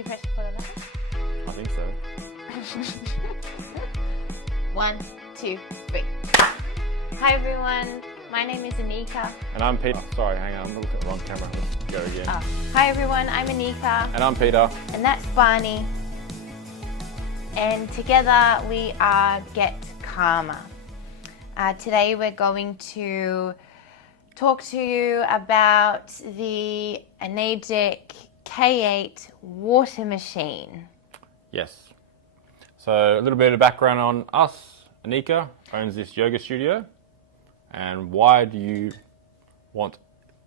you press record on that? I think so. 1, 2, 3. Hi everyone, my name is Anika. And I'm Peter. Oh, sorry, hang on, I'm looking at the wrong camera. Let's go again. Hi everyone, I'm Anika. And I'm Peter. And that's Barney. And together we are Get Calmer. Today we're going to talk to you about the Enagic K8 water machine. Yes. So a little bit of background on us. Anika owns this yoga studio. And why do you want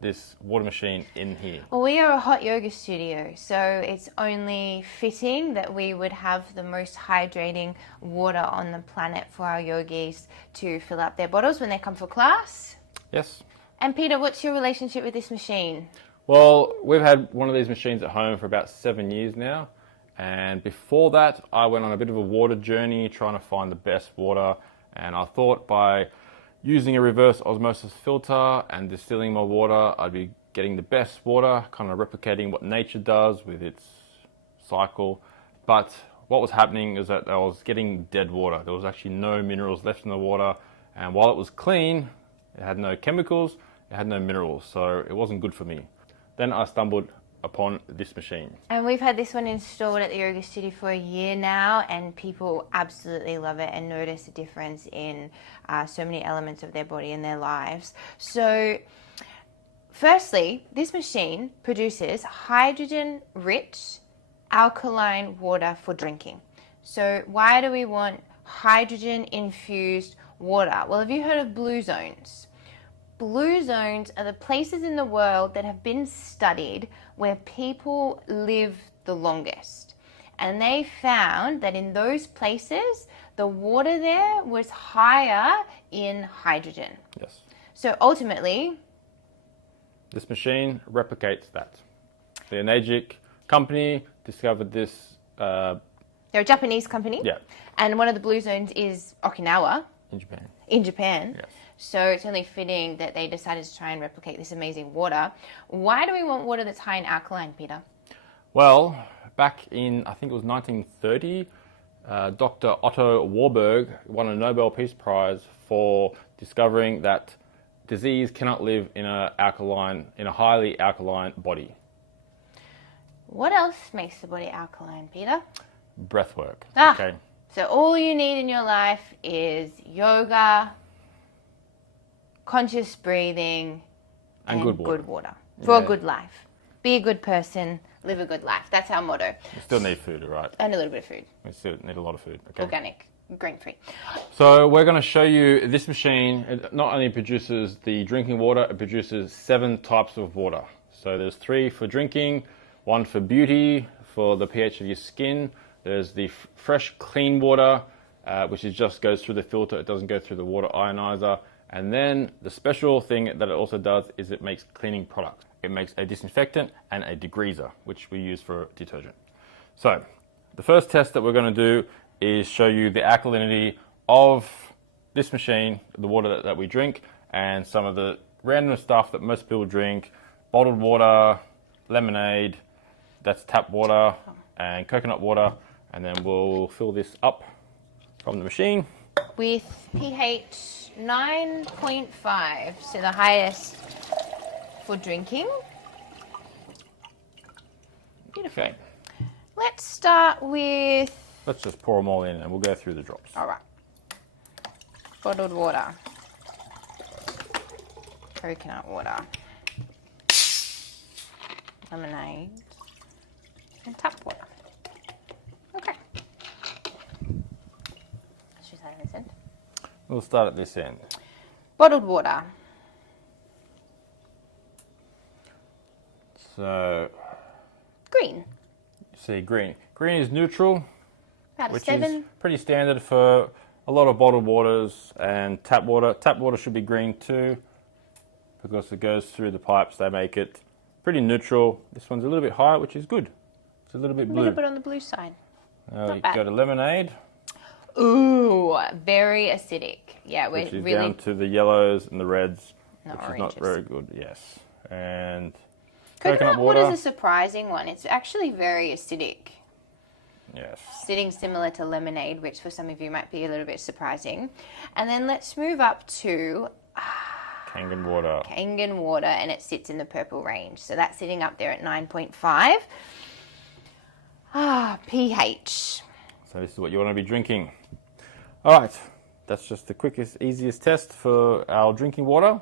this water machine in here? Well, we are a hot yoga studio, so it's only fitting that we would have the most hydrating water on the planet for our yogis to fill up their bottles when they come for class. Yes. And Peter, what's your relationship with this machine? Well, we've had one of these machines at home for about 7 years now. And before that, I went on a bit of a water journey trying to find the best water. And I thought by using a reverse osmosis filter and distilling my water, I'd be getting the best water, kind of replicating what nature does with its cycle. But what was happening is that I was getting dead water. There was actually no minerals left in the water. And while it was clean, it had no chemicals, it had no minerals. So it wasn't good for me. Then I stumbled upon this machine. And we've had this one installed at the yoga studio for a year now, and people absolutely love it and notice a difference in so many elements of their body and their lives. So firstly, this machine produces hydrogen-rich alkaline water for drinking. So why do we want hydrogen-infused water? Well, have you heard of blue zones? Blue zones are the places in the world that have been studied where people live the longest. And they found that in those places, the water there was higher in hydrogen. Yes. So ultimately, this machine replicates that. The Enagic company discovered this. They're a Japanese company. Yeah. And one of the blue zones is Okinawa. In Japan. In Japan. Yes. So it's only fitting that they decided to try and replicate this amazing water. Why do we want water that's high in alkaline, Peter? Well, back in, I think it was 1930, Dr. Otto Warburg won a Nobel Peace Prize for discovering that disease cannot live in a highly alkaline body. What else makes the body alkaline, Peter? Breath work. Okay. So all you need in your life is yoga, conscious breathing, and good water for a good life. Be a good person, live a good life. That's our motto. We still need food, right? And a little bit of food. We still need a lot of food. Okay. Organic, grain-free. So we're going to show you this machine. It not only produces the drinking water, it produces 7 types of water. So there's 3 for drinking, 1 for beauty, for the pH of your skin. There's the fresh, clean water, which just goes through the filter. It doesn't go through the water ionizer. And then the special thing that it also does is it makes cleaning products. It makes a disinfectant and a degreaser, which we use for detergent. So the first test that we're going to do is show you the alkalinity of this machine, the water that we drink, and some of the random stuff that most people drink: bottled water, lemonade, that's tap water, and coconut water. And then we'll fill this up from the machine. With pH 9.5, so the highest for drinking. Beautiful. Okay. Let's start with... Let's just pour them all in and we'll go through the drops. All right. Bottled water. Coconut water. Lemonade. And tap water. Okay. Let's just add this in. We'll start at this end. Bottled water. So, Green. see, green. Green is neutral, About a which 7. is pretty standard for a lot of bottled waters and tap water. Tap water should be green too, because it goes through the pipes. They make it pretty neutral. This one's a little bit higher, which is good. It's a little bit A blue. little bit on the blue side. Now you bad. go to lemonade, Ooh, very acidic. Yeah, we're which is really down to the yellows and the reds, not which oranges. is not very good. Yes, and Coconut water water. is a surprising one. It's actually very acidic. Yes. Sitting similar to lemonade, which for some of you might be a little bit surprising. And then let's move up to Kangen water. Kangen water, and it sits in the purple range. So that's sitting up there at 9.5. pH. So this is what you want to be drinking. All right, that's just the quickest, easiest test for our drinking water.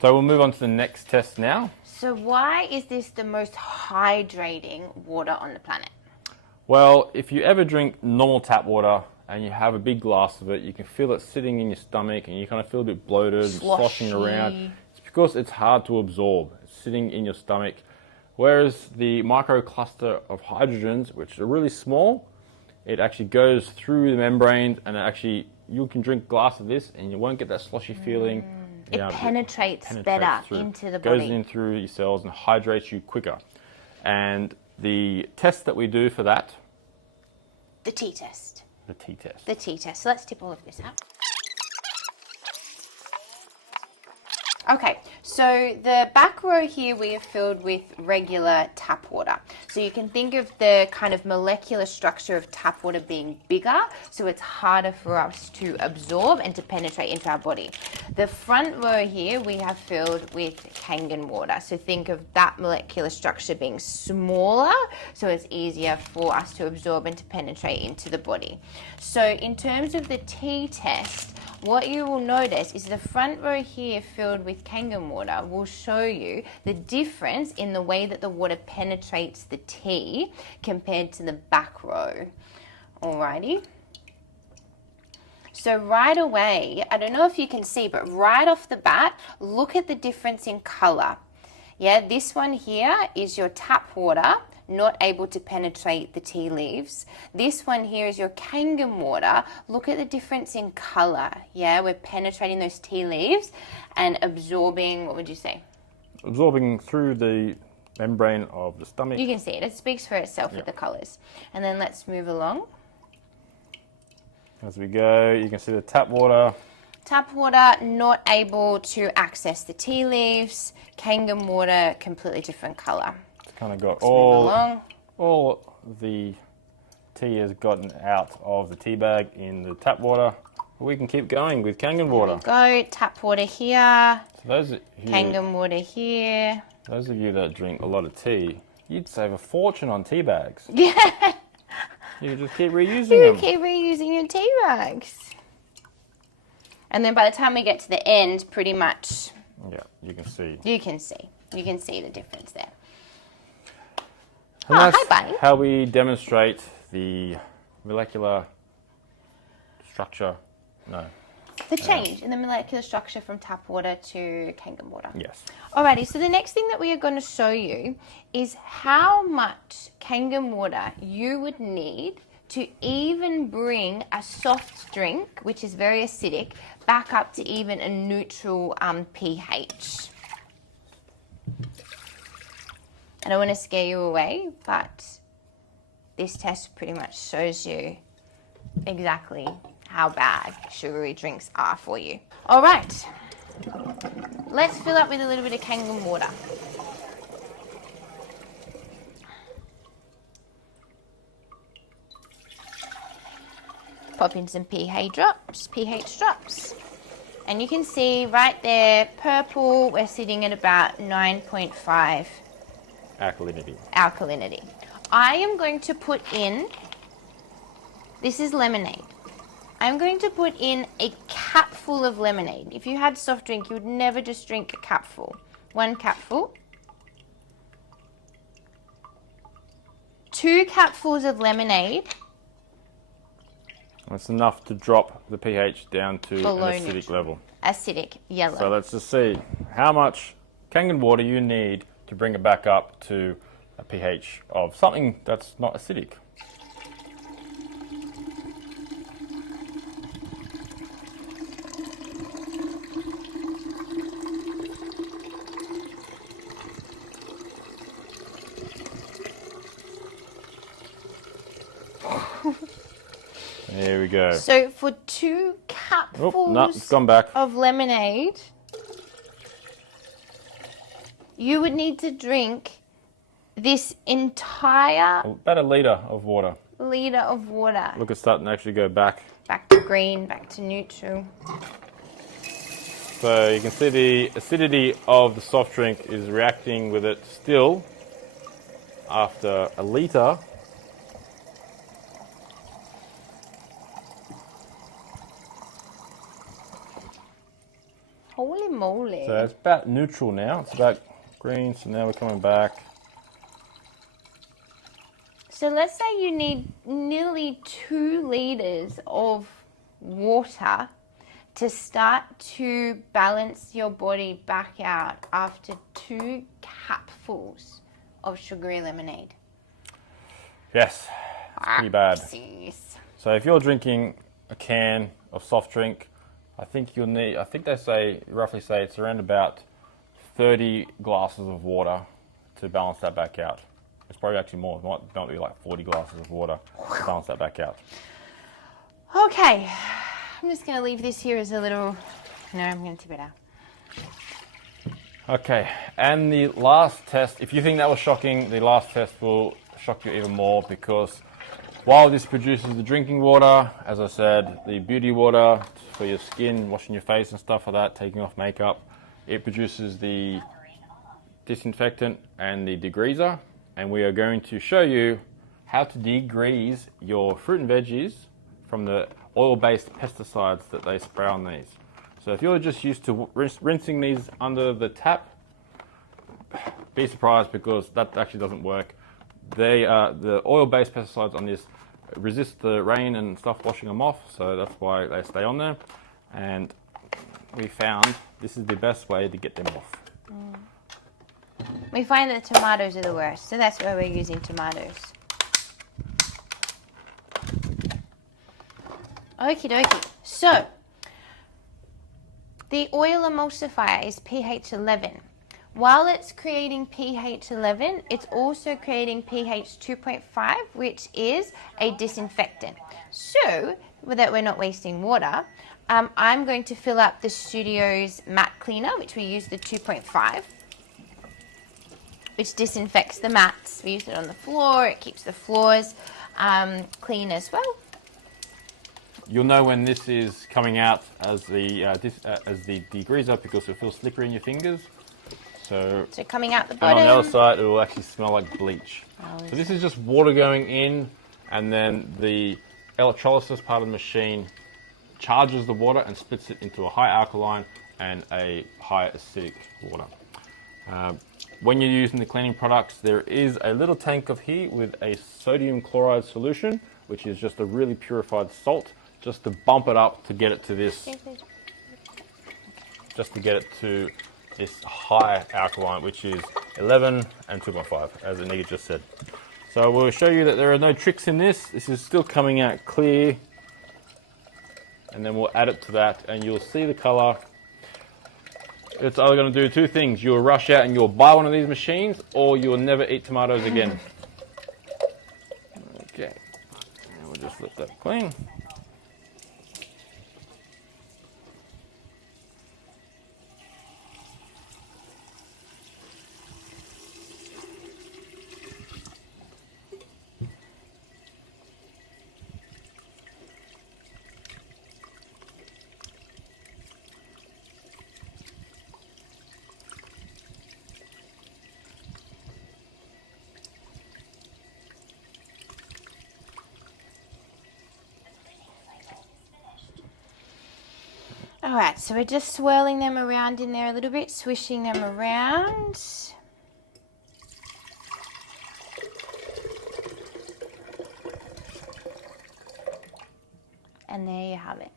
So we'll move on to the next test now. So why is this the most hydrating water on the planet? Well, if you ever drink normal tap water and you have a big glass of it, you can feel it sitting in your stomach and you kind of feel a bit bloated and sloshing around. It's because it's hard to absorb. It's sitting in your stomach. Whereas the microcluster of hydrogens, which are really small, it actually goes through the membranes and you can drink a glass of this and you won't get that sloshy feeling. It penetrates better into the body. Goes in through your cells and hydrates you quicker. And the test that we do for that. The t-test. The t-test. The t-test. So let's tip all of this out. Okay, so the back row here we have filled with regular tap water. So you can think of the kind of molecular structure of tap water being bigger, so it's harder for us to absorb and to penetrate into our body. The front row here we have filled with Kangen water. So think of that molecular structure being smaller, so it's easier for us to absorb and to penetrate into the body. So in terms of the t-test, what you will notice is the front row here filled with Kangen water will show you the difference in the way that the water penetrates the tea compared to the back row. Alrighty. So right away, I don't know if you can see, but right off the bat, look at the difference in color. Yeah, this one here is your tap water, not able to penetrate the tea leaves. This one here is your Kangen water. Look at the difference in color. Yeah, we're penetrating those tea leaves and absorbing, what would you say? Absorbing through the membrane of the stomach. You can see it. It speaks for itself with the colors. And then let's move along. As we go, you can see the tap water. Tap water not able to access the tea leaves. Kangen water, completely different color. Kind of got Let's move all the tea has gotten out of the tea bag in the tap water. We can keep going with Kangen water. There we go, tap water here, So Kangen water here. Those of you that drink a lot of tea, you'd save a fortune on tea bags. Yeah. You just keep reusing You them. keep reusing your tea bags. And then by the time we get to the end, pretty much Yeah, you can see. you can see the difference there. And Oh, that's hi, buddy. how we demonstrate the molecular structure. No. The change in the molecular structure from tap water to Kangen water. Yes. Alrighty, so the next thing that we are going to show you is how much Kangen water you would need to even bring a soft drink, which is very acidic, back up to even a neutral pH. I don't want to scare you away, but this test pretty much shows you exactly how bad sugary drinks are for you. All right, let's fill up with a little bit of Kangen water. Pop in some pH drops. And you can see right there, purple, we're sitting at about 9.5 alkalinity. I am going to put in, this is lemonade. I'm going to put in a capful of lemonade. If you had soft drink, you would never just drink a capful. 1 capful. 2 capfuls of lemonade. That's enough to drop the pH down to Below an acidic neutral. level. Acidic, yellow. So let's just see how much Kangen water you need to bring it back up to a pH of something that's not acidic. There we go. So for 2 capfuls Oh, no, it's gone back. of lemonade, you would need to drink this entire About a litre of water. litre of water. Look, it's starting to actually go back. Back to green, back to neutral. So you can see the acidity of the soft drink is reacting with it still after a litre. Holy moly. So it's about neutral now. It's about green, so now we're coming back. So let's say you need nearly 2 litres of water to start to balance your body back out after 2 capfuls of sugary lemonade. Yes, it's pretty bad. Yes. So if you're drinking a can of soft drink, I think you'll need, I think they say, roughly say it's around about 30 glasses of water to balance that back out. It's probably actually more. It might be like 40 glasses of water to balance that back out. Okay, I'm just going to leave this here as a little, no, I'm going to tip it out. Okay, and the last test, if you think that was shocking, the last test will shock you even more, because while this produces the drinking water, as I said, the beauty water for your skin, washing your face and stuff like that, taking off makeup, it produces the disinfectant and the degreaser, and we are going to show you how to degrease your fruit and veggies from the oil-based pesticides that they spray on these. So if you're just used to rinsing these under the tap, be surprised, because that actually doesn't work. They the oil-based pesticides on this resist the rain and stuff washing them off, so that's why they stay on there. And we found this is the best way to get them off. We find that tomatoes are the worst, so that's why we're using tomatoes. Okie dokie. So, the oil emulsifier is pH 11. While it's creating pH 11, it's also creating pH 2.5, which is a disinfectant. So, that we're not wasting water, I'm going to fill up the studio's matte cleaner, which we use the 2.5, which disinfects the mats. We use it on the floor. It keeps the floors clean as well. You'll know when this is coming out as the degreaser, because it feels slippery in your fingers. So coming out the and bottom. on the other side, it will actually smell like bleach. So this is just water going in, and then the electrolysis part of the machine charges the water and splits it into a high alkaline and a high acidic water. When you're using the cleaning products, there is a little tank of here with a sodium chloride solution, which is just a really purified salt, just to bump it up to get it to this, this high alkaline, which is 11 and 2.5, as Enagic just said. So we'll show you that there are no tricks in this. This is still coming out clear, and then we'll add it to that, and you'll see the color. It's either going to do 2 things. You'll rush out and you'll buy one of these machines, or you'll never eat tomatoes again. Okay, and we'll just let that clean. Alright, so we're just swirling them around in there a little bit, swishing them around. And there you have it.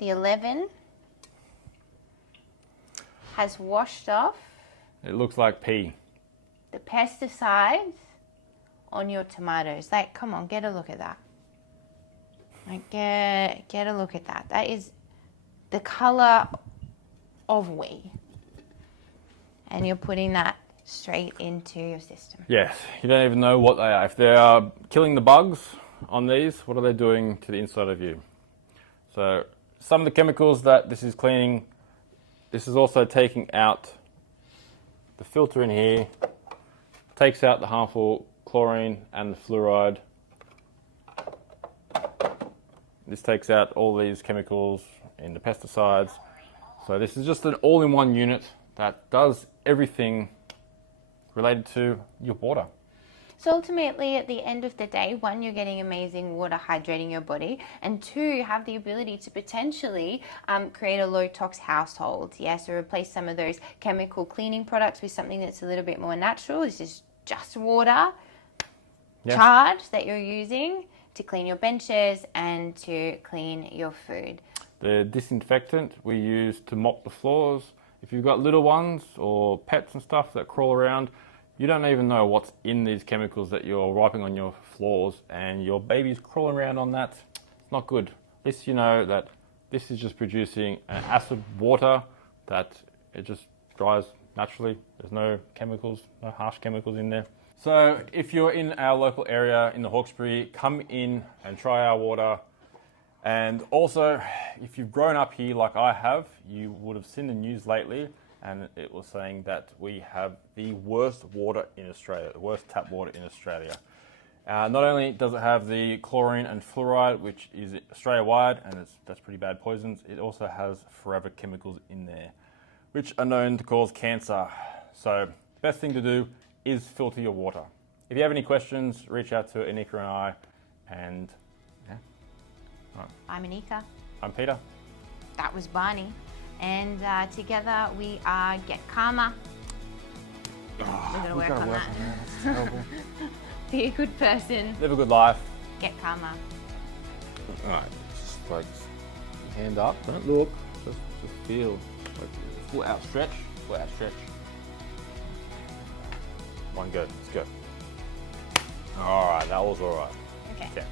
The 11 has washed off It looks like pea. the pesticides on your tomatoes. Like, come on, get a look at that. Like, get a look at that. That is the color of whey. And you're putting that straight into your system. Yes, you don't even know what they are. If they are killing the bugs on these, what are they doing to the inside of you? So some of the chemicals that this is cleaning, this is also taking out the filter in here, takes out the harmful chlorine and the fluoride. This takes out all these chemicals in the pesticides. So this is just an all-in-one unit that does everything related to your water. So ultimately, at the end of the day, one, you're getting amazing water hydrating your body, and two, you have the ability to potentially create a low-tox household. So replace some of those chemical cleaning products with something that's a little bit more natural. This is just water, charged, that you're using to clean your benches and to clean your food. The disinfectant we use to mop the floors. If you've got little ones or pets and stuff that crawl around, you don't even know what's in these chemicals that you're wiping on your floors, and your baby's crawling around on that. It's not good. At least you know that this is just producing an acid water that it just dries naturally. There's no chemicals, no harsh chemicals in there. So if you're in our local area in the Hawkesbury, come in and try our water. And also, if you've grown up here like I have, you would have seen the news lately, and it was saying that we have the worst water in Australia, the worst tap water in Australia. Not only does it have the chlorine and fluoride, which is Australia-wide, and that's pretty bad poisons, it also has forever chemicals in there, which are known to cause cancer. So the best thing to do is filter your water. If you have any questions, reach out to Anika and I, and I'm Anika. I'm Peter. That was Barney. And together we are Get Karma. We're going to work on that. That's terrible. Be a good person. Live a good life. Get Karma. Alright, just like hand up, don't look, just feel. Like full outstretch, full outstretch. One go, let's go. Alright, that was alright. Okay.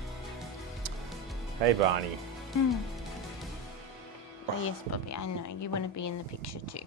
Hey Barney. Oh yes, Bobby, I know. You want to be in the picture too.